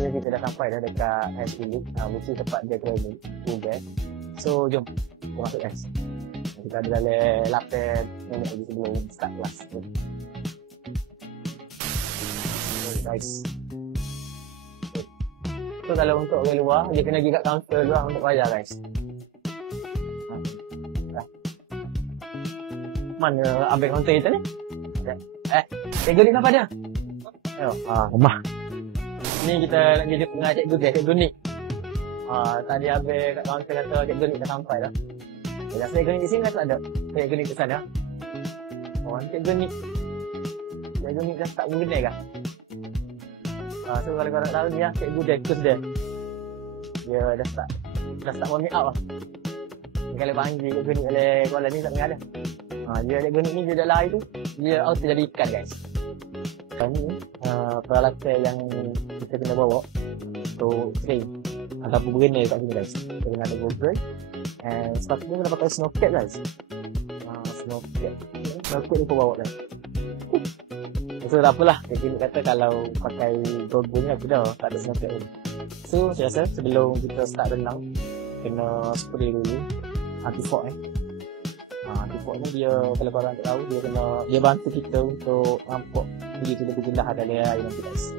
Sebenarnya kita dah sampai dah dekat Hercules, mesti tempat dia training guys. So jom kita masuk guys. Kita ada dalam 8 minit lagi sebelum start kelas. Guys, so kalau untuk orang luar dia kena pergi kat kaunter luar untuk bayar guys. Mana abang kaunter kita ni? Cikgu ni apa dia? Rumah. Ni kita nak pergi jumpa dengan cikgu dia, cikgu ni. Tadi abang kat kaunter kata cikgu ni dah sampai dah. Dah cikgu ni di sini tak ada. Cikgu ni ke sana. Cikgu ni dah tak mengenai kah? So kalau korang tahu ni lah, cikgu dia, kurs dia. Dia dah start warming up lah. Kalau panggil cikgu ni oleh Kuala ni tak mengalah. Dia cikgu ni dia dah lari tu, dia auto jadi ikan guys. Ni peralatan yang kita kena bawa untuk train ataupun berenang kat sini guys. Kita kena ada GoPro and sepatutnya kena pakai snorkel guys. Snorkel ni pun bawa guys. So tak apalah, cikgu kata kalau pakai GoPro ni aku dah tak ada snorkel pun. So saya rasa sebelum kita start renang kena spray dulu anti-fog anti-fog ni dia, kalau korang tak tahu, dia bantu kita untuk nampak biji tu lebih rendah dalam air nanti guys.